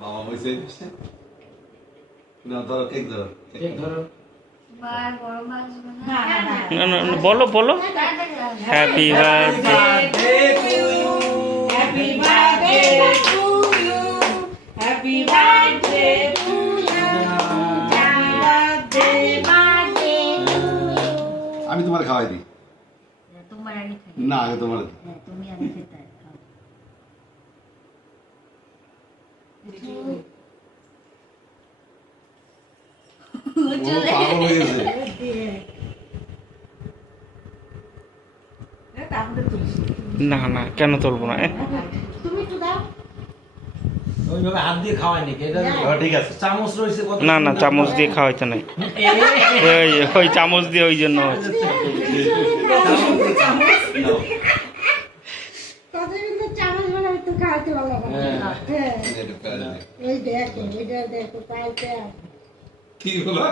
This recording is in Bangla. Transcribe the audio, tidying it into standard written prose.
বাবা হইছে না ধরো কেক ধরো বার বড় মাছ না না না, বলো বলো happy birthday Happy birthday to you. Happy birthday to you. Happy birthday, birthday to you. আমি তোমার খাওয়াই দিই তোমার আগে খাই না আগে তোমার তুমি আগে খেতে খাও ও পাগল হয়ে গেছে না না কেন তুলবো না তুমি তো দাও। ওইভাবে হাত দিয়ে খাওয়াই নাকি এটা ঠিক আছে চামচ রয়েছে কত না না চামচ দিয়ে খাওয়াইতে নাই ওই চামচ দিয়ে ওই জন্য হচ্ছে তাদের কিন্তু চামচ বলে একটু খাওয়াতে ভালো লাগে। হ্যাঁ। ওই দেখো, ওইটা দেখো, কালকে কি হলো